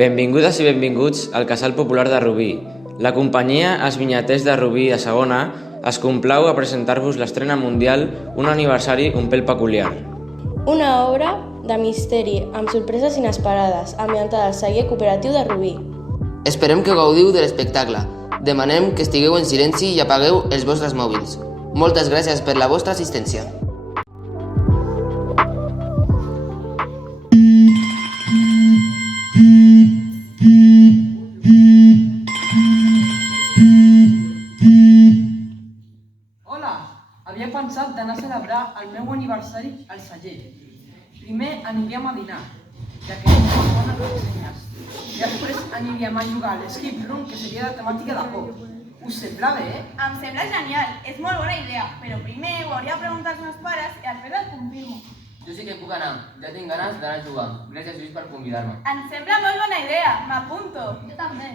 Benvingudes i benvinguts al Casal Popular de Rubí. La companyia Els Vinyaters de Rubí de Segona es complau a presentar-vos l'estrena mundial Un aniversari un pèl peculiar. Una obra de misteri amb sorpreses inesperades, ambientada al celler cooperatiu de Rubí. Esperem que gaudiu de l'espectacle. Demanem que estigueu en silenci i apagueu els vostres mòbils. Moltes gràcies per la vostra assistència. Hola, havia pensat d'anar a celebrar el meu aniversari al celler. Primer aniríem a dinar, ja que tinc bones ressenyes. Després aniríem a jugar a l'escape room, que seria de temàtica de por. Us sembla bé? Em sembla genial, és molt bona idea, però primer ho hauria de preguntar als meus pares i després el confirmo. Jo sí que puc anar, ja tinc ganes d'anar a jugar. Gràcies, Lluís, per convidar-me. Em sembla molt bona idea, m'apunto. Jo també.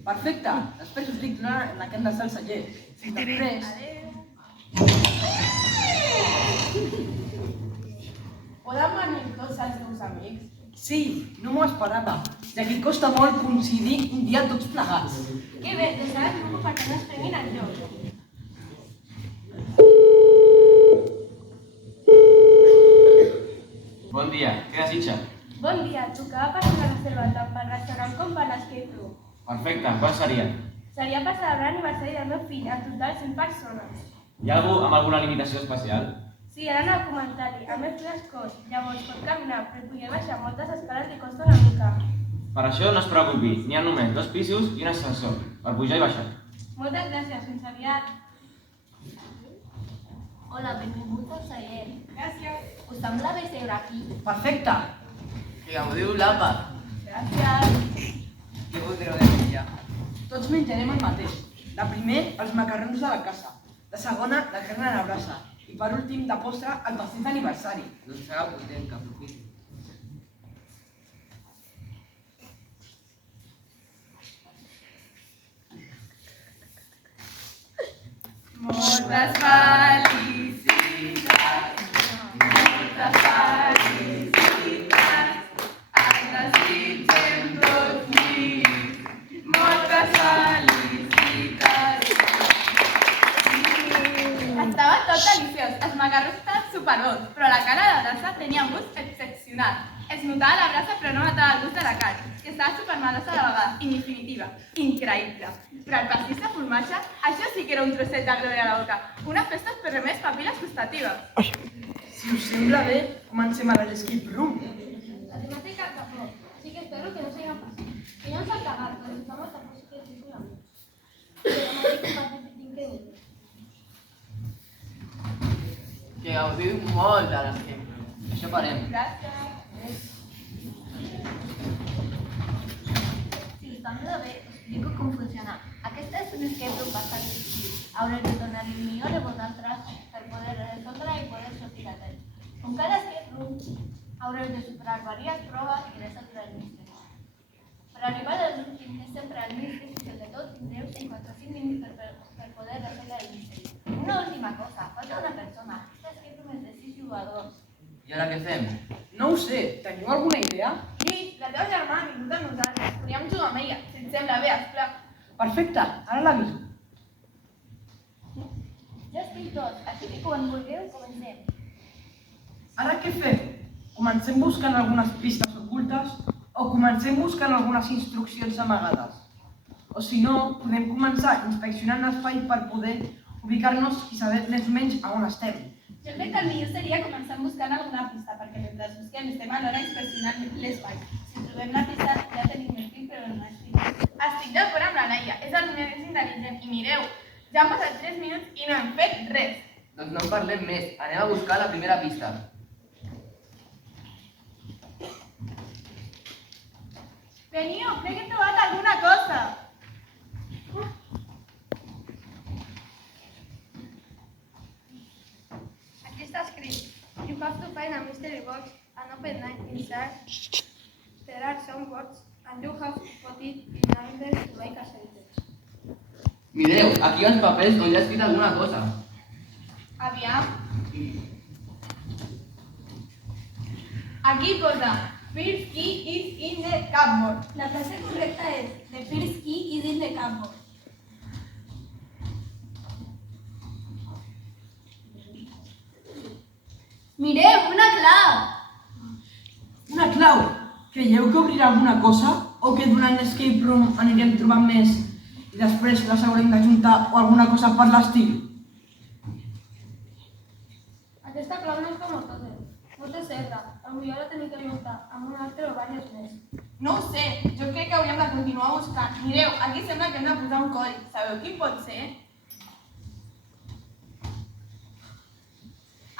Perfecte, després us dic l'hora en la que hem d'estar al celler. Després... Poden venir tots els teus amics? Sí, no m'ho esperava, ja que costa molt coincidir un dia tots plegats. Que bé, des d'ara truco perquè no es prenguin el lloc. Bon dia, què desitja? Bon dia, trucava per una reserva tant pel restaurant com per l'escape room. Perfecte, quan seria? Seria per celebrar l'aniversari del meu fill, en total 100 persones. Hi ha algú amb alguna limitació especial? Sí, ara en el comentari, el meu fill es cos, llavors pot caminar, però poder baixar moltes escales li costa una mica. Per això no es preocupi, n'hi ha només 2 pisos i un ascensor, per pujar i baixar. Moltes gràcies, fins aviat. Hola, benvinguts al celler. Gràcies. Us sembla bé seure aquí? Perfecte! Que gaudiu l'àpat. Gràcies. Què voldreu de menjar? Tots menjarem el mateix. De primer, els macarrons de la casa. De segona, la carn a la brasa. I per últim, de postre, el passeig d'aniversari. Doncs serà potent, que aprofiti. Moltes felicitats, moltes felicitats, et desitgem tots fills, moltes felicitats. Estava tot deliciós, els macarrons estaven superbons, però la carn a la brasa tenia un gust excepcional. Es notava la brasa però no notava el gust de la carn, que estava supermelosa a la vegada, i en definitiva, increïble. Però el pastís de formatge, això sí que era un trosset de glòria a la boca. Una festa per més papil·les gustatives. Si us sembla bé, comencem ara l'escape room. La temàtica de por, así que espero que no se hayan pasado. Que no ens cagar, pero si estamos tampoco es que sí soy amigo. Pero no hay que participar que ni. Que gaudiu molt de l'escape room. Això farem. Gràcies. Si us sembla bé, us explico com funciona. Aquesta és un escape room bastant difícil. Haureu de donar el millor de vosaltres per poder resoldre i poder sortir a temps. Com cada escape room, haureu de superar diverses proves i resoldre el misteri. Per arribar a l'últim, és sempre el més difícil de tot, tindreu 55 minuts per poder resoldre el misteri. Una última cosa, falta una persona. Aquest escape room és de 6 jugadors. I ara què fem? No ho sé, teniu alguna idea? Lluís, la teva germana ha vingut amb nosaltres. Podríem jugar amb ella, si et sembla bé, esclar. Perfecte, ara l'aviso. Ja estic tot, així que quan vulgueu comencem. Ara què fem? Comencem buscant algunes pistes ocultes o comencem buscant algunes instruccions amagades? O si no, podem començar inspeccionant l'espai per poder ubicar-nos i saber més o menys a on estem. Jo crec que el millor seria començar buscant alguna pista, perquè mentre busquem estem alhora inspeccionant l'espai. Si trobem la pista ja tenim el fil, però no estic. Estic d'acord amb la Laia, és el més intel·ligent. I mireu, ja han passat 3 minuts i no hem fet res. Doncs no en parlem més. Anem a buscar la primera pista. Veniu, crec que he trobat alguna cosa. Aquí està escrit. You have to find a mystery box and open it inside. There are some words and you have to put it in order to make a sentence. Mireu, aquí hi ha uns papers on hi ha escrit alguna cosa. Aviam. Aquí posa First key is in the cupboard. La frase correcta es The first key is in the cupboard. Mireu, una clau! Una clau! Creieu que obrirà alguna cosa? O que durant l'escape room anirem trobant més i després les haurem d'ajuntar o alguna cosa per l'estil? Aquesta clau no és com totes. No té serra. Potser la tenim que muntar amb un altre o diverses més. No ho sé, jo crec que hauríem de continuar buscant. Mireu, aquí sembla que hem de posar un codi. Sabeu quin pot ser?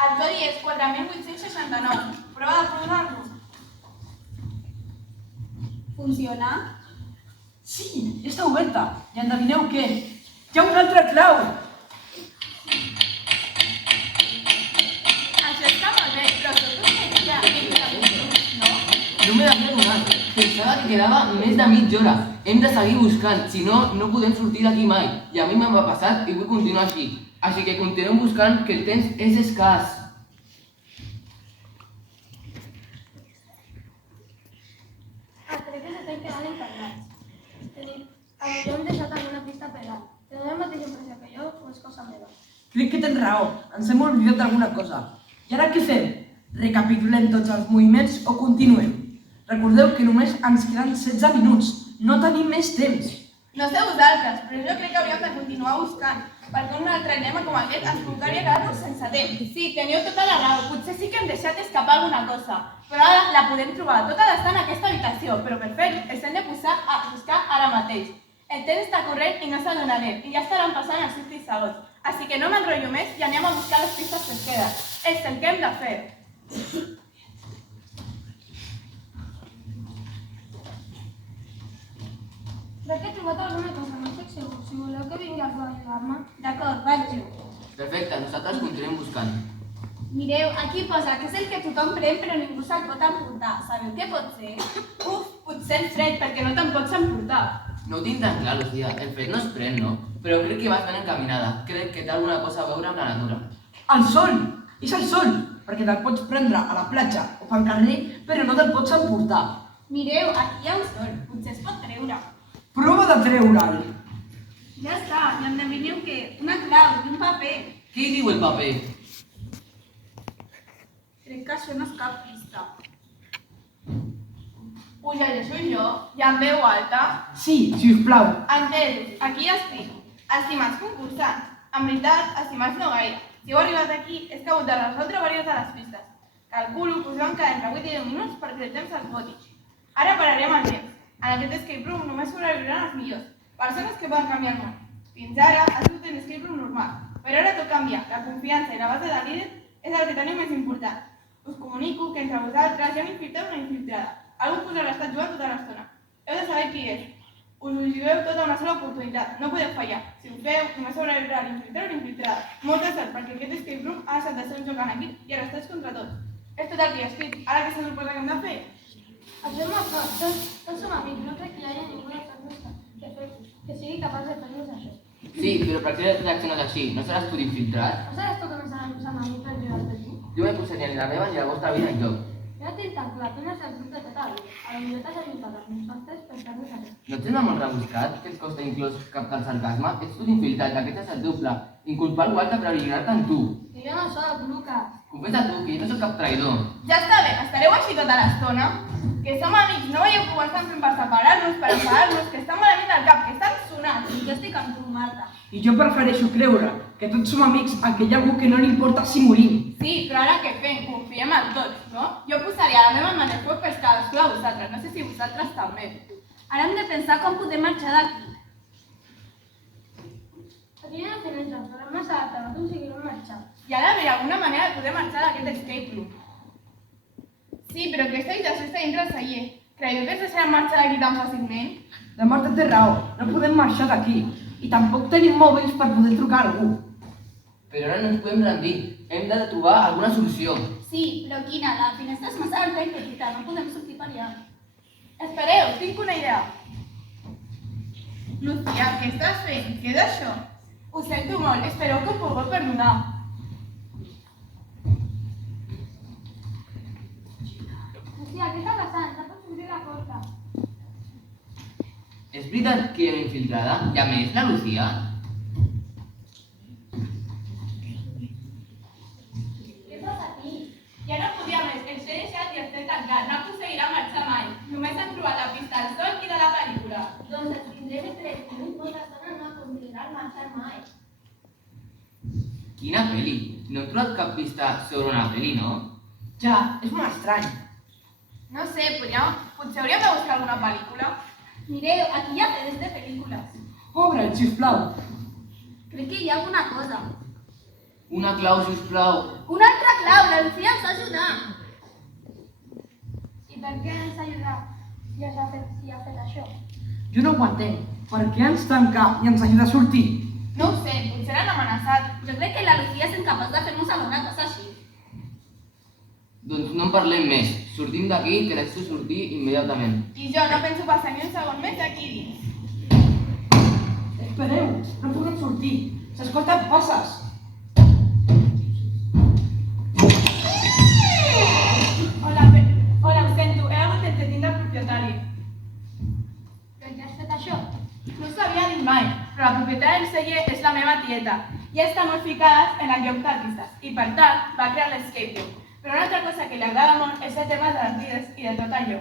El codi és 4.869. Prova de posar-lo. Funciona? Sí, ja està oberta. I endevineu què? Hi ha una altra clau! Això està molt bé, però sobretot ja no? No me n'havia adonat. Pensava que quedava més de mitja hora. Hem de seguir buscant, si no, no podem sortir d'aquí mai. I a mi m'ha passat i vull continuar així. Així que continuem buscant, que el temps és escàs. Crec que s'estan quedant encarregats. Potser hem deixat alguna pista per alt. Teniu la mateixa impressió que jo o és cosa meva? Crec que tens raó. Ens hem oblidat d'alguna cosa. I ara què fem? Recapitulem tots els moviments o continuem? Recordeu que només ens queden 16 minuts. No tenim més temps. No sé vosaltres, però jo crec que hauríem de continuar buscant, perquè un altre lema com aquest ens provocaria quedar-nos sense temps. Sí, teniu tota la raó, potser sí que hem deixat escapar alguna cosa, però ara la podem trobar. Tota està en aquesta habitació, però per fer-ho ens hem de posar a buscar ara mateix. El temps està corrent i no s'adonarem, i ja estaran passant els 6 segons. Així que no m'enrotllo més i anem a buscar les pistes que ens queden. És el que hem de fer. Crec que he trobat alguna cosa, no estic segur. Si voleu que vingui algú a ajudar-me. D'acord, vaig jo. Perfecte, nosaltres continuem buscant. Mireu, aquí posa que és el que tothom pren però ningú se'l pot emportar. Sabeu què pot ser? Potser el fred, perquè no te'n pots emportar. No ho tinc tan clar, Lucía. El fet no es pren, no? Però crec que vas ben encaminada. Crec que té alguna cosa a veure amb la natura. El sol! És el sol! Perquè te'l pots prendre a la platja o pel carrer, però no te'l pots emportar. Mireu, aquí hi ha un sol. Potser es pot treure. Prova de treure'l. Ja està, i endevineu què? Una clau i un paper. Què hi diu el paper? Crec que això no és cap pista. Ho llegeixo jo? Ja en veu alta? Sí, sisplau. Entès, aquí hi ha escrit. Estimats concursants. En veritat, estimats no gaire. Si heu arribat aquí, és que heu de resoldre diverses de les pistes. Calculo que us van quedar entre 8 i 10 minuts perquè el temps s'esgoti. Ara pararem el temps. En aquest escape room només sobreviuran els millors, persones que poden canviar el món. Fins ara ha sigut un escape room normal, però ara tot canvia. La confiança i la base de líder és el que teniu més important. Us comunico que entre vosaltres hi ha un infiltrat o una infiltrada. Algú us haurà estat jugant tota l'estona. Heu de saber qui és. Us ho jugueu tota una sola oportunitat, no podeu fallar. Si ho feu, només sobreviurà l'infiltrat o l'infiltrada. Molta sort, perquè aquest escape room ha deixat de ser un joc en equip i ara estàs contra tots. És tot el que he escrit. Ara què se suposa que hem de fer? Ajudem a tots som amics, no crec que hi hagi ningú de nosaltres que sigui capaç de fer-nos això. Sí, però per què reacciones així? No seràs tu d'infiltrat? No seràs tu que m'estaràs amb mi per ajudar-te tu? Jo m'he posat ni la meva ni la vostra vida en joc. Jo no tinc tan clar, tu no ets el grup de tota la vida. Potser t'has ajudat a nosaltres per fer-nos això. No et sembla molt rebuscat que et costa inclús captar el sarcasme? Ets tu d'infiltrat, aquest és el doble. Inculpar algú altre per originar-te en tu. Que jo no soc, Lucas. Confessa tu, que jo no sóc cap traïdor. Ja està bé, estareu així tota l'estona? Que som amics, no veieu que ho estan fent per separar-nos, per enfadar-nos, que estan malament al cap, que estan sonats. I jo estic amb tu, Marta. I jo prefereixo creure que tots som amics a que hi ha algú que no li importa si morim. Sí, però ara què fem? Confiem en tots, no? Jo posaria la meva mà en el foc per cadascú de vosaltres, no sé si vosaltres també. Ara hem de pensar com podem marxar d'aquí. Aquí hi ha una finestra, però hem massa alta, no aconseguirem marxar. I ha d'haver alguna manera de poder marxar d'aquest escape room. Sí, però aquesta habitació està dintre del celler. Creieu que es deixaran marxar d'aquí tan fàcilment? La Marta té raó, no podem marxar d'aquí. I tampoc tenim mòbils per poder trucar a algú. Però ara no ens podem rendir. Hem de trobar alguna solució. Sí, però quina? La finestra és massa alta i petita, no podem sortir per allà. Espereu, tinc una idea. Lucía, què estàs fent? Què és això? Ho sento molt, espereu que em pugueu perdonar. No estic Hòstia, què està passant? No pots obrir la porta. És veritat que hi ha una infiltrada? I a més, la Lucía? Què passa aquí? Ja no podia més, el té deixat i el té tancat. No aconseguirà marxar mai. Només han trobat la pista al sol i de la pel·lícula. Doncs els tindrem entre molta estona no aconseguiran marxar mai. Quina pel·li? No hem trobat cap pista sobre una pel·li, no? Ja, és molt estrany. No sé, potser hauríem de buscar alguna pel·lícula. Mireu, aquí hi ha pedes de pel·lícules. Obre'l, sisplau. Crec que hi ha alguna cosa. Una clau, sisplau. Una altra clau, la Lucía ens ha ajudat. I per què ens ha ajudat? Si ha fet això. Jo no ho entenc. Per què ens tanca i ens ajuda a sortir? No ho sé, potser l'han amenaçat. Jo crec que la Lucía és incapaç de fer-nos alguna cosa així. Doncs no en parlem més. Sortim d'aquí, que necessito sortir immediatament. I jo no penso passar ni un segon més aquí dins. Espereu, no podem sortir. S'escolten passes. Hola, ho sento, he hagut de tenir del propietari. Per què has fet això? No us ho havia dit mai, però la propietària del celler és la meva tieta i està molt ficada en el lloc d'artistes i per tant va crear l'escape room. Però una altra cosa que li agrada molt és el tema de les vides i de tot allò.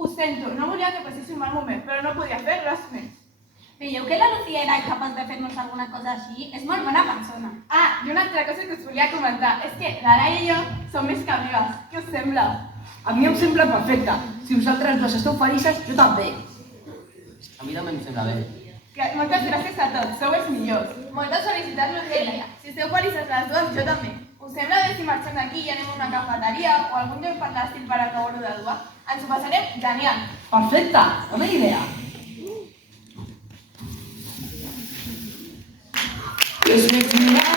Ho sento, no volia que passés un mal moment, però no podia fer res més. Veieu que la Lucía era capaç de fer-nos alguna cosa així? És molt bona persona. Ah, i una altra cosa que us volia comentar és que l'Ara i jo som més que amigues. Què us sembla? A mi em sembla perfecte. Si vosaltres dos esteu felices, jo també. A mi també em sembla bé. Moltes gràcies a tots, sou els millors. Moltes felicitats, Lucía. Si esteu felices les dues, jo també. Us sembla bé si marxem d'aquí i anem a una cafeteria o algun lloc per l'estil per acabar-ho de dur? Ens ho passarem genial. Perfecte, bona idea. Les veig mirar